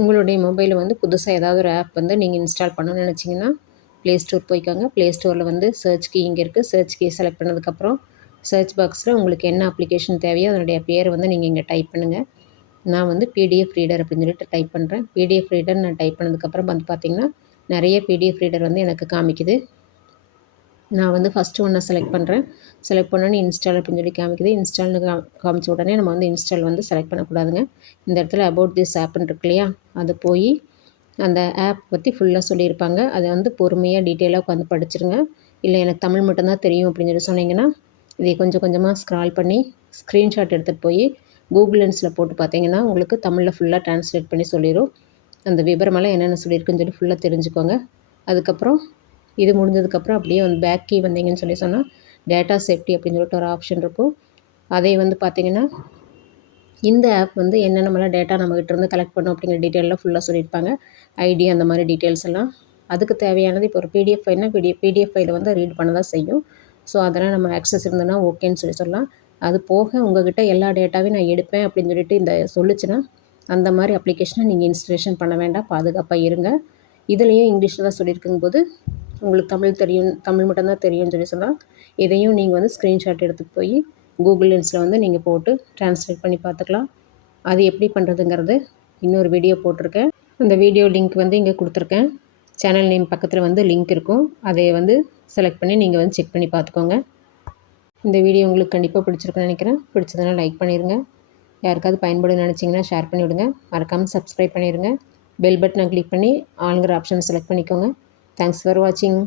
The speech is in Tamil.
உங்களுடைய மொபைலில் வந்து புதுசாக ஏதாவது ஒரு ஆப் வந்து நீங்கள் இன்ஸ்டால் பண்ணணும்னு நினச்சிங்கன்னா ப்ளே ஸ்டோர் போய்க்கோங்க. ப்ளே ஸ்டோரில் வந்து சர்ச் கீ இங்கே இருக்குது. சர்ச் கீ செலக்ட் பண்ணதுக்கப்புறம் சர்ச் பாக்ஸில் உங்களுக்கு என்ன அப்ளிகேஷன் தேவையோ அதனுடைய பேரை வந்து நீங்கள் இங்கே டைப் பண்ணுங்கள். நான் வந்து பிடிஎஃப் ரீடர் அப்படின்னு சொல்லிட்டு டைப் பண்ணுறேன். பிடிஎஃப் ரீடர் நான் டைப் பண்ணதுக்கப்புறம் வந்து பார்த்திங்கன்னா நிறைய பிடிஎஃப் ரீடர் வந்து எனக்கு காமிக்குது. நான் வந்து ஃபஸ்ட்டு ஒன்றை செலக்ட் பண்ணுறேன். செலக்ட் பண்ணோன்னே இன்ஸ்டால் அப்படின்னு சொல்லி காமிக்குது. இன்ஸ்டால்னு காமிச்ச உடனே நம்ம வந்து இன்ஸ்டால் வந்து செலக்ட் பண்ணக்கூடாதுங்க. இந்த இடத்துல அபவுட் திஸ் ஆப்னு இருக்கு இல்லையா, அது போய் அந்த ஆப் பற்றி ஃபுல்லாக சொல்லியிருப்பாங்க. அதை வந்து பொறுமையாக டீட்டெயிலாக உட்காந்து படிச்சிருங்க. இல்லை எனக்கு தமிழ் மட்டும்தான் தெரியும் அப்படின்னு சொல்லி சொன்னீங்கன்னா இதை கொஞ்சம் கொஞ்சமாக ஸ்க்ரால் பண்ணி ஸ்க்ரீன்ஷாட் எடுத்துகிட்டு போய் கூகுள் லென்ஸில் போட்டு பார்த்தீங்கன்னா உங்களுக்கு தமிழில் ஃபுல்லாக ட்ரான்ஸ்லேட் பண்ணி சொல்லிடும். அந்த விவரமெல்லாம் என்னென்ன சொல்லியிருக்குன்னு சொல்லி ஃபுல்லாக தெரிஞ்சுக்கோங்க. அதுக்கப்புறம் இது முடிஞ்சதுக்கப்புறம் அப்படியே வந்து பேக் கீ வந்தீங்கன்னு சொல்லி சொன்னால் டேட்டா சேஃப்டி அப்படின்னு சொல்லிட்டு ஒரு ஆப்ஷன் இருக்கும். அதை வந்து பார்த்திங்கன்னா இந்த ஆப் வந்து என்னென்னமெல்லாம் டேட்டா நம்மகிட்ட இருந்து கலெக்ட் பண்ணும் அப்படிங்கிற டீட்டெயிலாம் ஃபுல்லாக சொல்லியிருப்பாங்க. ஐடி அந்த மாதிரி டீட்டெயில்ஸ் எல்லாம். அதுக்கு தேவையானது இப்போ ஒரு பிடிஎஃப் ஃபைல்னா பிடிஎஃப் ஃபைலை வந்து ரீட் பண்ண தான் செய்யும். ஸோ அதெல்லாம் நம்ம ஆக்சஸ் இருந்ததுன்னா ஓகேன்னு சொல்லலாம். அது போக உங்கள்கிட்ட எல்லா டேட்டாவையும் நான் எடுப்பேன் அப்படின்னு சொல்லிட்டு இந்த சொல்லுச்சுன்னா அந்த மாதிரி அப்ளிகேஷனை நீங்கள் இன்ஸ்டாலேஷன் பண்ண வேண்டாம். பாதுகாப்பாக இருங்க. இதுலேயும் இங்கிலீஷில் தான் சொல்லியிருக்கும் போது உங்களுக்கு தமிழ் தெரியும், தமிழ் மட்டும்தான் தெரியும்னு சொல்லி சொன்னால் இதையும் நீங்கள் வந்து ஸ்க்ரீன்ஷாட் எடுத்துகிட்டு போய் கூகுள் லென்ஸில் வந்து நீங்கள் போட்டு ட்ரான்ஸ்லேட் பண்ணி பார்த்துக்கலாம். அது எப்படி பண்ணுறதுங்கிறது இன்னொரு வீடியோ போட்டிருக்கேன். அந்த வீடியோ லிங்க் வந்து இங்கே கொடுத்துருக்கேன். சேனல் நேம் பக்கத்தில் வந்து லிங்க் இருக்கும். அதை வந்து செலக்ட் பண்ணி நீங்கள் வந்து செக் பண்ணி பார்த்துக்கோங்க. இந்த வீடியோ உங்களுக்கு கண்டிப்பாக பிடிச்சிருக்குன்னு நினைக்கிறேன். பிடிச்சதுன்னா லைக் பண்ணிடுங்க. யாருக்காவது பயன்படுன்னு நினச்சிங்கன்னா ஷேர் பண்ணிவிடுங்க. மறக்காமல் சப்ஸ்கிரைப் பண்ணிடுங்க. பெல் பட்டனை கிளிக் பண்ணி ஆளுங்கிற ஆப்ஷனை செலக்ட் பண்ணிக்கோங்க. தேங்க்ஸ் ஃபார் வாட்சிங்.